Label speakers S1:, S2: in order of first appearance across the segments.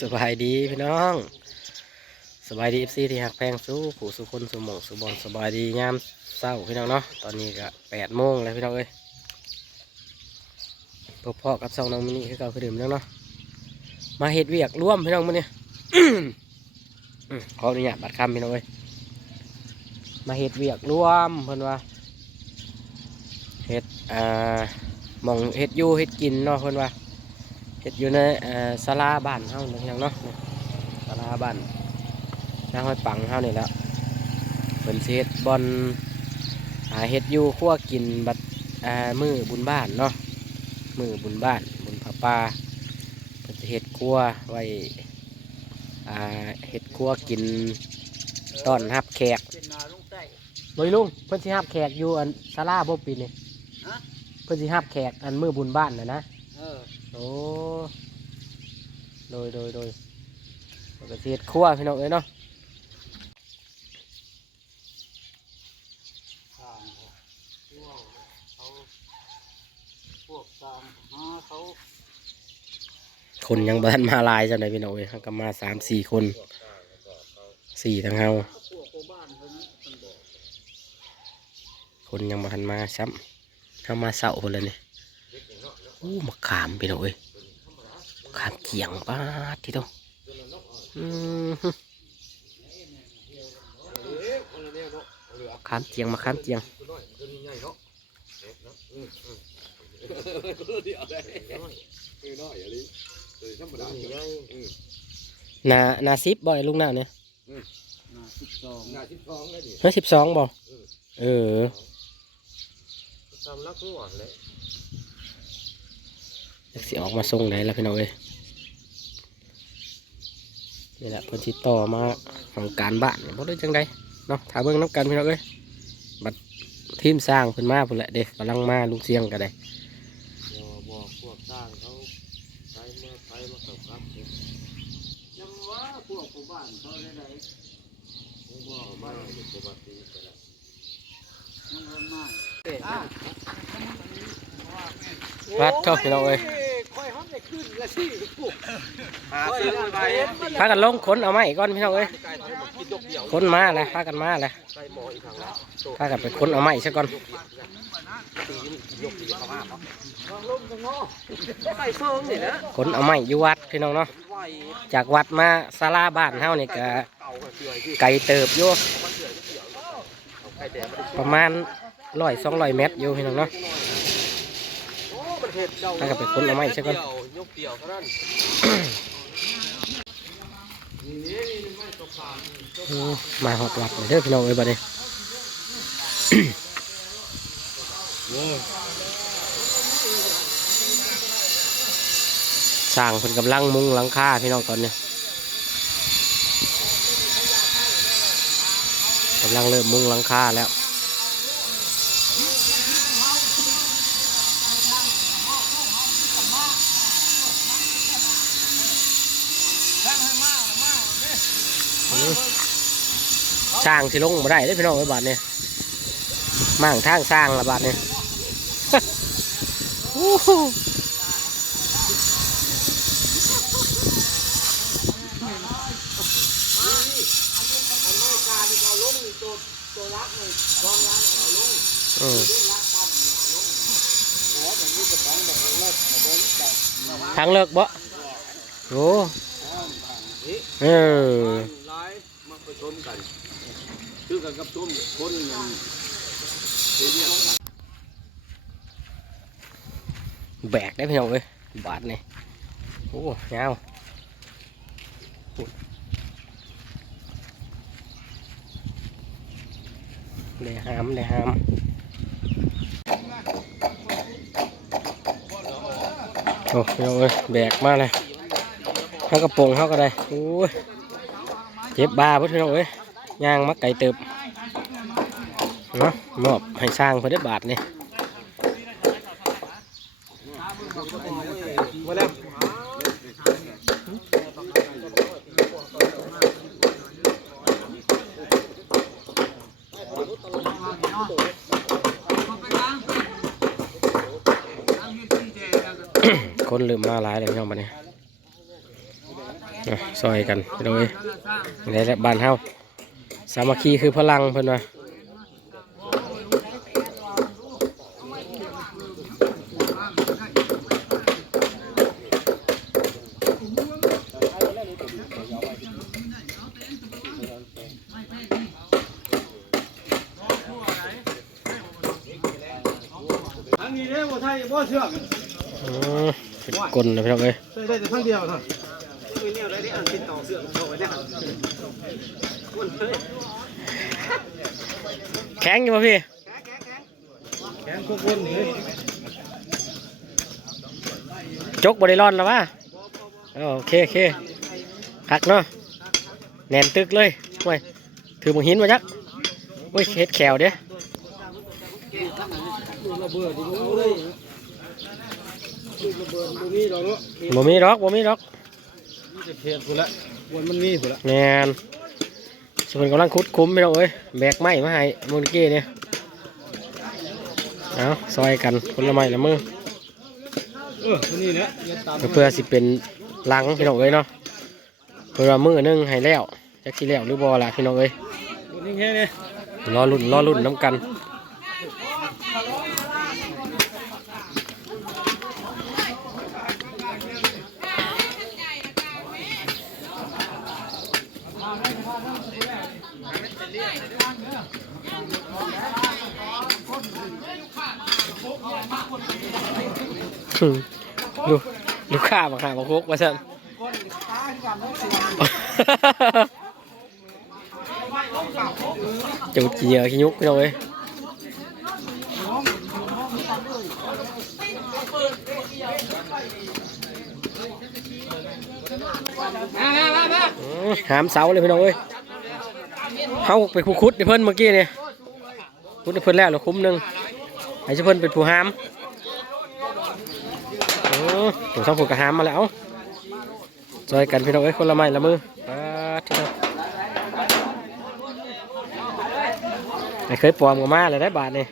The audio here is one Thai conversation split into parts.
S1: สบายดีพี่น้อง สบายดีเอฟซีที่หักแพงสู้ผู้สุคนสุหมองสุบอลสบายดียามเศร้าพี่น้องเนาะตอนนี้ก็แปดโมงแล้วพี่น้องเอ้ยพบพ่อกับสองน้องมินิคือเก่าคือเดิมแล้วเนาะมาเฮ็ดเวียกร่วมพี่น้องมื้อนี้อืมขออนุญาตบัดคำพี่น้องเอ้ยมาเฮ็ดเวียกร่วมเพิ่อนว่าเฮ็ดอ่ามองเฮ็ดยู่เฮ็ดกินเนาะเพิ่อนว่า เฮ็ดอยู่ในเอ่อศาลาบ้านเฮานี่ยังเนาะศาลาบ้านนางห้อยปังเฮานี่แหล้วเพิ่นสิเฮ็ดบอนหาเฮ็ดอยู่ครัวกินบัดอ่ามื้อบุญบ้านเนาะมื้อบุญบ้านบุญพระป่าเพิ่นสิเฮ็ดครัวไว้อ่าเฮ็ดครัวกินต้อนรับแขก
S2: เป็นนาลุงใต้
S1: โดยลุงเพิ่นสิรับแขกอยู่อันศาลาบ่ปีนี้
S2: ฮะ
S1: เพิ่นสิรับแขกอันมื้อบุญบ้านน่ะนะ
S2: เออ
S1: โอ้โดยโดยโดยปกติเฮ็ดครัวพี่น้องเอ้ยเนาะ
S2: ทางเขาพวกเขาพวกตามหาเขา
S1: คนยังบ้านมาหลายจังไดพี่น้องเอ้ยเขาก็มาสามสี่คนสี่ทั้งเฮา
S2: พวกชาวบ้านเขานั้นมันบอก
S1: คนยังมาทันมาซ้ำเขามาเสาคนเลยนี่ อู้มะขามพี่น้อยขามเขียงป้าที่ต้องอืมฮึมะขามเจียงมะขามเจียงนานาซิบบ่อยลุงหน้าเนี่ย
S2: นาสิบสอง
S3: นาสิบสองแล้วนี่
S1: เฮ้ยสิบสองบ่เออ
S3: ทำลักหัวเลย
S1: จักสิออกมาส่งไหนล่ะพี่น้องเอ้ยนี่แหละเพิ่นสิต่อมาของการบ้านบ่ได้จังไดเนาะถ้าเบิ่งน้ำกันพี่น้องเอ้ยบัดทีมสร้างเพิ่นมาพุ่นแหละเด้กำลังมาลุงเสียงก็ได้
S3: เดี๋ยบอกพวกสร้างเขาไปเมื่อไปมากับครับ
S2: ยังว่าพวกชาวบ้านเขาได้ไหน
S3: ผมบอกมาอยู่ปกติไปแล้ว
S2: ยังเริ่มมา
S1: วัดเท่าพี่น้องเอ้ย
S2: คอยห้องได้ขึ้นละสิพวก
S3: หาซื้อไป
S1: พากันลงขนเอาไม้ก่อนพี่น้องเอ้ย
S3: ไก่ทอดกินยกเดียว
S1: ขนมาแล้วพากันมาแล้ว
S3: ไก่หมออีกทางละ
S1: พากันไปขนเอาไม้ซะก่อน
S3: ตีนี่กินยกเดียวประมาณเนาะ
S2: วางลมกันเนาะ
S3: ไก่เฟิงนี่นะ
S1: ขนเอาไม้อยู่วัดพี่น้องเนาะ
S3: ไหว
S1: จากวัดมาศาลาบ้านเฮานี่ก็
S3: เก่ากับเสือยที่
S1: ไกลเติบอยู่
S3: มันเสือยเสือยเอาไก่แดงมาได้
S1: ประมาณร้อยสองร้อยเมตรอยู่พี่น้องเนาะ
S3: โอ้มัน เห็ดเก่า
S1: ถ้ากับไปคนเอาไม้ใช่ก่อน
S3: ยกเดียวเท่านั้นนี่นี่นี่ไม่ตกขาด
S1: อืมมาหอดวัดเลยเด้อพี่น้องเอ้ยบัดนี้ สร้างเพิ่นกำลังมุงหลังคาพี่น้องตอนนี้กำลังเริ่มมุงหลังคาแล้ว สร้างสิลงมาได้เด้พี่น้องเอ้บาดนี้มั่งทางสร้างละบาดนี้โอ้โหอืมทางเลิกบ่โอ้เออ
S3: คือกันกับต้มคนนเสียเนี่ย
S1: แบกได้พี่น้องเอ้ยบาทนี่โอ้ยาวเลยหามเลยหามโอ้พี่น้องเอ้ยแบกมาเลยเขากระโปรงเขาก็ได้โอ้ยเจ็บบาดพี่น้องเอ้ย ย่างมักไก่เติบเนาะมอบให้สร้างเพื่อได้บาทนี่คนลืมมาหลายเลยพี่น้องบัดนี้อะซอยกันไปเลยนี่แหละบ้านเฮา สามัคคีคือพลังเพิ่นว่า
S2: ทางนี้เด้บ่ใช่บ่เชือก
S1: อืมเป็นกลนะพี่น้องเอ้ย
S2: ใช่ได้แต่ทางเดียวเท่านั้นคือแแข็
S1: งอยู่ป่ะพี่
S2: แขนทุกคนเลย
S1: จกบริร้อนแล้ววะอ๋อโอเคโอเคคักเนาะแน่นตึกเลยโอ้ยถือบังหินมาจักโอ้ยเฮ็ดแขวเด้
S2: ระเบิดดิเอาเลยระเบิดบ่มีดอกเนาะ
S1: บ่มีดอกบ่มีดอก
S2: มีแต่เขตพุ่นละวนมันมีพุ่นละ
S1: แน่น สมนกำลังคุดคุ้มพี่น้องเอ้ยแบกไม้มาให้มือนี้กี้เนี่ยเอาซอยกันคนละไม้ละมือ
S2: เออตัวนี้แหละอย่าตาม
S1: เพื่อสิเป็นลังพี่น้องเอ้ยเนาะเพื่อมือหนึงให้แล้วจักสิแล้วหรือบ่ล่ะพี่น้องเอ้ย
S2: ตัวนี้แค่นี้
S1: รอรุ่นรอรุ่นน้ำกัน ลูกลูกค้ามาหามาคุกมาสั่นจุดขี้เหยอะขี้ยุกพี่น้องเอ้ยหามเสาเลยพี่น้องเอ้ยเขาไปคุคุดเพิ่อนเมื่อกี้เนี่ยคุดเพิ่อนแล้วเหราคุ้มหนึ่งไอ้เพิ่อนเป็นผู้หาม โอ้ถึงสองผูกกระหามมาแล้วจอยกันพี่น้องเอ้ยคนละไม้ละมือปาที่น้องไม่เคยปลอมกับมาเลยได้บาทนี่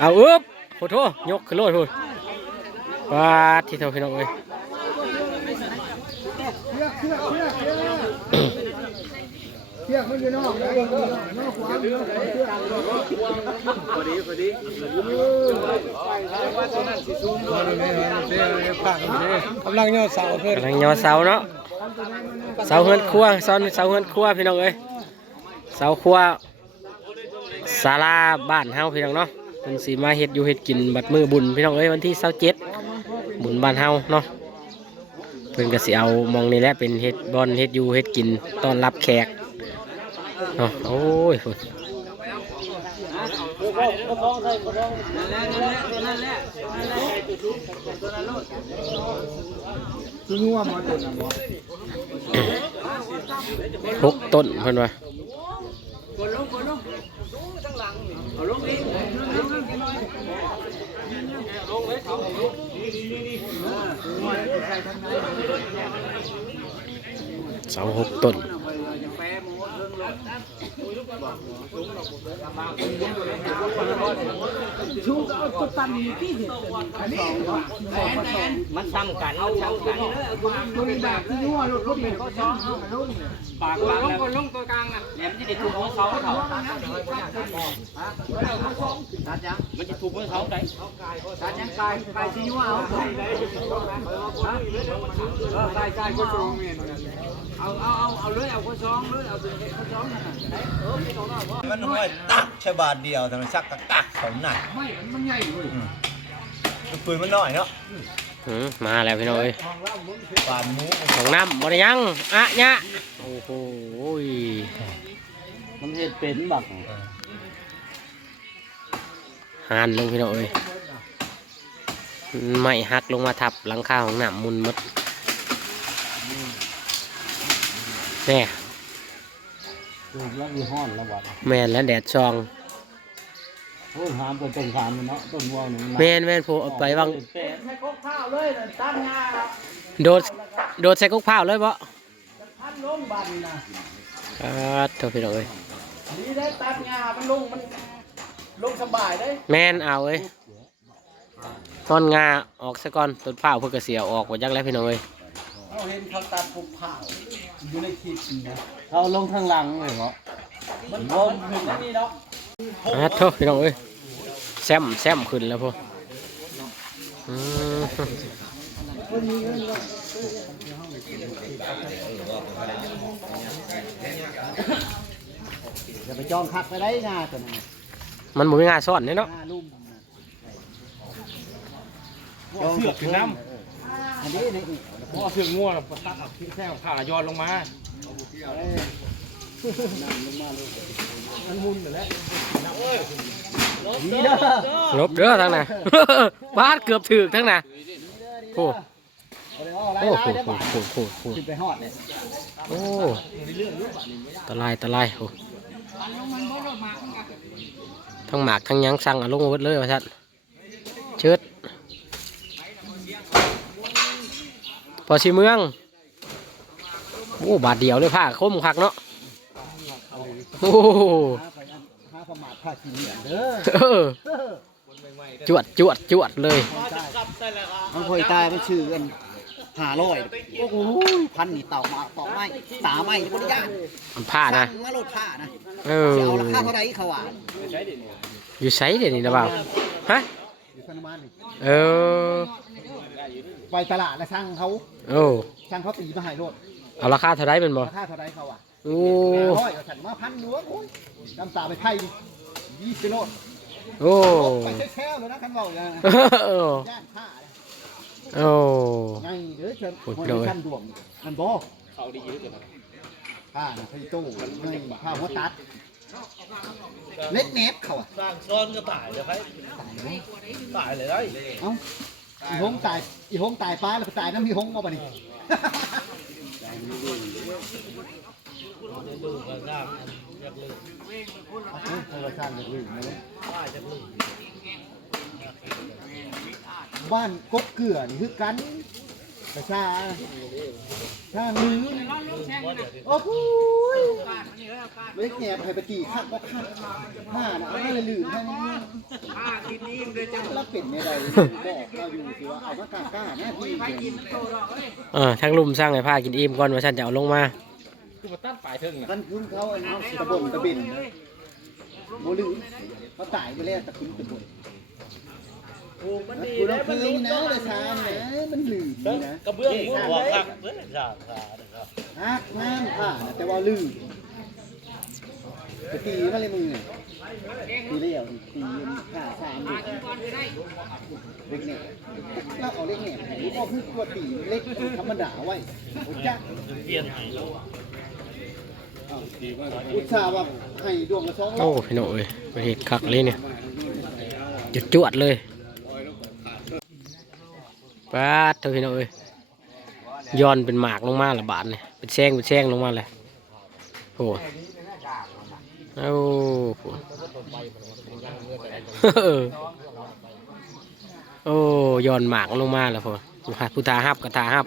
S1: เอาอึ๊บโหโทยกขึ้นโลดพูดบาทที่เท่าพี่น้องเอ้ย
S2: เชือกมันอยู่นอกนะนอกขวาอยู่นอกเชือกพอดีพอดีว่าตัวนั้นสิซูมบ่ได้แม่เสียปากมันนี่กำลังย่อเสาเพิ่น
S1: กำลังย่อเสาเนาะเสาเฮือนครัวเสาเสาเฮือนครัวพี่น้องเอ้ยเสาครัวศาลาบ้านเฮาพี่น้องเนาะเป็นสีมาเฮ็ดอยู่เฮ็ดกินบัดมือบุญพี่น้องเอ้ยวันที่เสาเจ็ดบุญบ้านเฮาเนาะเพิ่นก็สิเอามองนี่แหละเป็นเฮ็ดบอลเฮ็ดอยู่เฮ็ดกินต้อนรับแขก เนาโอ้ยพุ่นหกต้นเพิ่นว่าเสาหกต้น
S4: มันซ้ำกันมันซ้ำกัน
S2: ตัวนี้แบบที่งัวรถรถเป็นเขาซ้อมลง
S4: ปากวางแล้วก็ลงตัวกลางอะแหลมจะได้ถูกหัวเสาเขามันจะถูกหัวเสาไหน
S2: การยังกายกายที่งัวเอาไปเลยกายกายก็ตรงเมียนเอาเอาเอาเอาเลยเอาคนซ้อมเลยเอาเป็นคนซ้อมนั่นน่ะ
S5: มันน้อยตักแค่บาทเดียวแต่มันชักตักตักของหนัก
S2: ไม่มันใหญ่เว้ย
S5: ปืนมันน้อยเนาะ
S1: อืมมาแล้วพี่น้องเอ้ย
S5: ปานหมู
S1: ของน้ำบ่ได้ยังอะเนี่ยโอ้โหย
S4: มันเห็ดเป็นบัก
S1: หานลงพี่น้องเอ้ยไม่หักลงมาทับหลังคาของน้ำมุนหมดแน่
S4: แล้วมีห้อนแล้ววัด
S1: แมนและแดดซอง
S4: โอ้หามเป็นต้นขามเนาะต้นวอลนี่
S1: แมนแม่นผู้เอาไปวาง
S2: ให้ครบข้าวเลยตั้งงา
S1: โดดโดดใส่กุ๊กเผาเลยบ่
S2: ท่านลงบันนะ
S1: อ่าเท่าพี่น้องเอ้ย
S2: นี่ได้ตัดงามันลงมันลงสบายได้
S1: แมนเอาเอ้ยตอนงาออกซะก่อนต้นเผาเพื่อกระเสียออกหมดยักแล้วพี่น้องเอ้ย
S5: เขาเห็นเขาตัดปลูกข้าวอยู่ในคลิปนะ
S4: เอาลงทางหลังเลยเหรอ
S5: มันวมขึ้นแล้วนี่เนาะ
S1: อะโทษพี่น้องเอ้ยแซมแซมขึ้นแล้วพออืม
S4: อย่าไปจองคักไปได้งาตัวนั้น
S1: มันบ่มีงานซ่อนเนี่ยเนาะ
S4: งาลุ่ม
S2: เสือกขึ้นน้
S4: อันนี้นี่นี่ำ
S2: เพราะเสือกง่วงน่ะตัดเอาแท่งผ่าย้อนลงมา
S1: ลบเด้อทั้งน่ะ บาดเกือบถึกทั้งน่ะโอ้
S4: โอ้
S1: โอ้
S4: โห
S1: โหโหโหโหโห
S4: ขึ้นไปฮอดเลย
S1: โอ้ตะลายตะลายโอ้ทั้งหมากทั้งยังสั่งเอาลงมาเบิดเลยว่านเชิด พอสิเมืองโอ้บาทเดียวเลยผ้าคมคักเนาะโอ้
S4: หาไปอันหาประมาทพากินเหมือนเด้อ
S1: เออจวดจวดจวดเลย
S4: มันเคยตายมันชื่อกันหาร้อยโอ้โหพันนี่เต่ามาต่อไม้ตาไม้นี่บ่ได้ยาก
S1: มันผ้านะ
S4: สั่งมาโลดผ้านะ
S1: เออ
S4: สิเอาราคาเท่าไหร่เขาว่า
S1: อยู่ไซเดี๋ยวนี้นะเปล่าฮะ
S4: อยู่สนามานนี่
S1: เออ
S4: ไปตลาดแล้วสั่งเขา
S1: โอ้
S4: สั่งเขาตีมาให้โลด
S1: เอาราคาเท่าไรเป็นบ่
S4: ราคาเท่าไหร่เขาอะ
S1: โอ้
S4: ห้าร้อยเอาฉันมาพันหลวงโอ้ยน้ำตาไปไทยดิยี่สิบโล
S1: โอ้
S4: ไปแช่ๆเลยนะคันเบาอย่างนั้น
S1: โอ้
S4: ย่านผ้าเลย
S1: โอ้
S4: ไงเด้อเชิญ
S1: โอ้ย
S4: คน
S1: โดย
S4: ขั้นดวงมันบ่เขาดีอยู่ด้วยผ้าน่ะไฟตู้ไงผ้าหัวตัดเล็กเนฟเขาอะ
S5: สร้างซ้อนก็ตายเลยครับตายเลยได้
S4: เอ้า อีหงตายอีหงตายป้าแล้วก็ตายน้ำมีหงมาบ่นี่เอาเอ้ยโทรศัพท์ลืมนะเว้ยบ้านกบเกลือนี่คือกัน ประชาชาลืมโอ้โหยเล็กแหนบให้ไปตีคัดว่าคัดผ้าน่ะเอามาเลยลืมแค่นี้ผ้ากินนิ่มเลยจ้ะแล้วเป็นไม่ได้บอกเราอยู่สิว่าเอามากล้ากล้าหน้าที่เดียว
S1: เออทั้งลุมสร้างไอ้ผ้ากินอิ่มก่อนว่าฉันจะเอาลงมา
S2: คือมาตั้งปลายเทิงน่ะ
S4: มันคุ้นเขาอันนี้ตะบนตะบินโมลืมเขาตายไปแล้วตะคุ้นตะบน
S5: ถูกมันดี
S4: กู
S5: แล้
S4: เรา
S5: ว
S4: เค
S5: มัน
S4: ย
S5: ลุก
S4: นะเลยชาเนี่ยมันลืมนี่นะ
S5: กระเบื้องหัวขักเพื่อนสร้างขานะครับ
S4: ฮักน้ำผ่านะแต่ว่าลืมจะตีมาเลยมึงเนี่ยตีเลี้ยวตีผ่าสามเด็กเล็กเนี่ยเราเอาเล็กเนี่ยหรือว่าพูดตัวตีเล็กธรรมดาไว้โอ้จ้ะ
S5: เปลี่ยนให้
S4: อุตส่าห์ว่าให้ดวงละสองร้
S1: โอ้
S4: อย
S1: พี่น้องเอ้ยประเทศคักเลยเนี่ยจุดจวดเลย ปาดเถอะพี่น้องเอ้ยย้อนเป็นหมากลงมาละบาทเนี่ยเป็นแซงเป็นแซงลงมาเลยโอ้โอ้โหโอ้ย้อนหมากลงมาแล้วพอผู้ทาฮับกับทาฮับ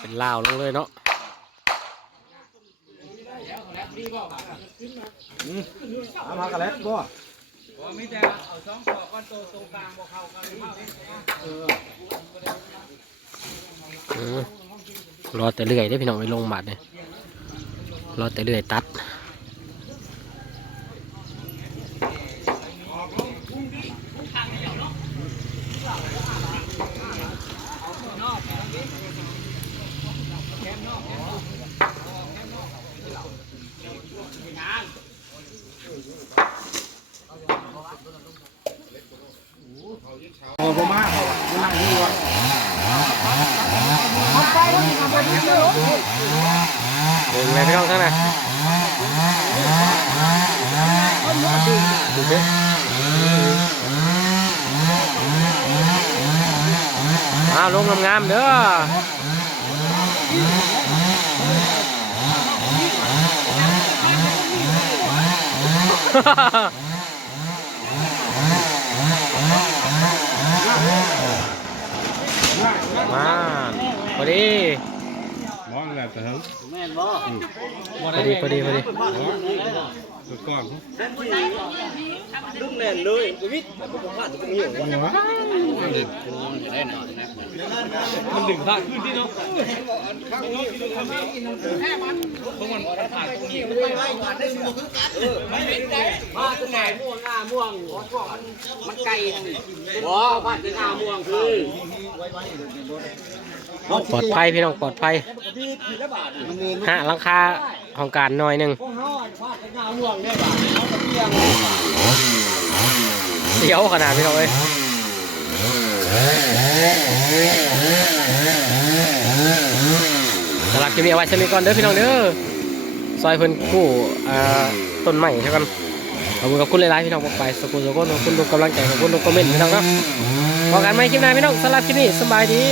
S1: เป็นลาวลงเลยเนาะ
S2: เอามากันแล้วบ่
S1: อืมรอแต่เรื่อยได้พี่น้องไปลงหมัดเนี่ย รอแต่เรื่อยตัด
S3: โอ้โหมากนั่งดูว่ะ
S1: เบิ่งเลยพี่น้องทั้งนั้นดูสิอ้าวลงงามๆเด้อมาพอดี
S3: มองแล้วแต่เฮา
S1: พอดีพอดีพอดี
S3: ตัวก่อน
S5: ลูกแน่นเลยวิทย์ผมว่าจะเป็นอย่างนี้
S3: มันดึงพลาดขึ้นที่เนาะ
S5: มาตรงไหนม่วงหน้าม่วงมันไกลบ่บ้านที่หน้าม่วงคือ
S1: ปลอดภัยพี่น้องปลอดภัยฮะหลังคาของการหน่อยหนึ่งเสียวขนาดพี่น้องเอ้ยสำหรับคลิปนี้เอาไว้ชมก่อนเด้อพี่น้องเด้อซอยเพิ่นกู้อ่าต้นใหม่ใช่กันขอบคุณกับคุณหลายๆพี่น้องบอกไปสกุลสกุลขอบคุณทุกกำลังใจขอบคุณทุกคอมเมนต์พี่น้องเนาะพอกันไหมคลิปหน้าพี่น้องสำหรับคลิปนี้สบายดี